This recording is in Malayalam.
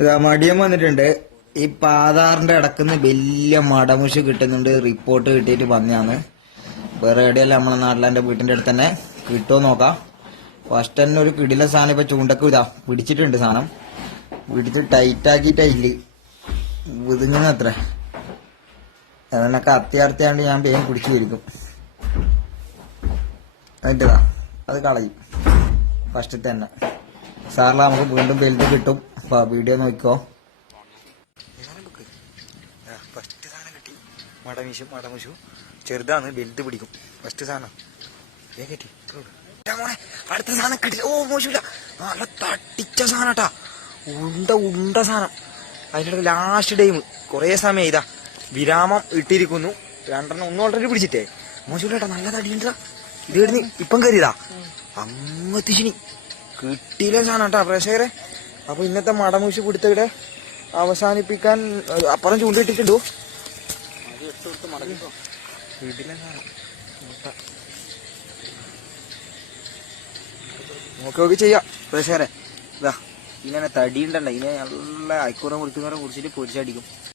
ഇതാ മടിയൻ വന്നിട്ടുണ്ട്. ഈ പാതാറിന്റെ ഇടക്കുന്ന് വലിയ മടമുഷ് കിട്ടുന്നുണ്ട്. റിപ്പോർട്ട് കിട്ടിയിട്ട് വന്നതാണ്. വേറെ എവിടെയല്ല നമ്മളെ നാട്ടിലെ വീട്ടിന്റെ അടുത്ത് തന്നെ കിട്ടുമോ നോക്കാം. ഫസ്റ്റ് തന്നെ ഒരു കിടില സാധനം ഇപ്പൊ ചൂണ്ടക്ക് ഇതാ പിടിച്ചിട്ടുണ്ട് സാധനം. പിടിച്ച് ടൈറ്റ് ആക്കിയിട്ടില്ല ഒതുങ്ങുന്നത്ര അതിനൊക്കെ അത്യാർത്ഥിയാണ്ട് ഞാൻ വേഗം പിടിച്ചു വരിക്കും. അതിന്റെതാ അത് കളയും. ഫസ്റ്റ് തന്നെ. സാറില നമുക്ക് വീണ്ടും വലുത് കിട്ടും. അപ്പൊ വീഡിയോ നോക്കിക്കോ. ഫസ്റ്റ് സാധനം കിട്ടി. മടമീശു മടമീശു. ചെറുതാണ് വലുത് പിടിക്കും. ഫസ്റ്റ് സാധനം. വേഗം കിട്ടി. അടുത്ത സാധനം കിട്ടി. ഓ മോശമില്ല. നല്ല തട്ടിച്ച സാധനം കേട്ടാ ഉണ്ട ഉണ്ട സാധനം. അതിന്റെ ലാസ്റ്റ് ടൈം കുറേ സമയം ഇതാ. വിരാമം ഇട്ടിരിക്കുന്നു. രണ്ടെണ്ണം ഒന്നും ഓൾറെഡി പിടിച്ചിട്ടേ. മോശമില്ല നല്ല തടിയുണ്ടാ ഇത് ഇപ്പം കയറിയതാ. അങ്ങത്തിശിനി കിട്ടിയില്ല സാധനം കേട്ടാ പ്രേക്ഷകരെ. അപ്പൊ ഇന്നത്തെ മടമൂശി പിടുത്തവിടെ അവസാനിപ്പിക്കാൻ അപ്പുറം ചൂണ്ടിട്ടിട്ടുണ്ടോ. നോക്കി നോക്കി ചെയ്യാം ഇതാ ഇങ്ങനെ തടിയുണ്ടല്ലോ. ഇങ്ങനെ ഇതിനെ നല്ല അയക്കൂറ മുറിക്കുന്നവരെ കുറിച്ചിട്ട് പൊരിച്ചടിക്കും.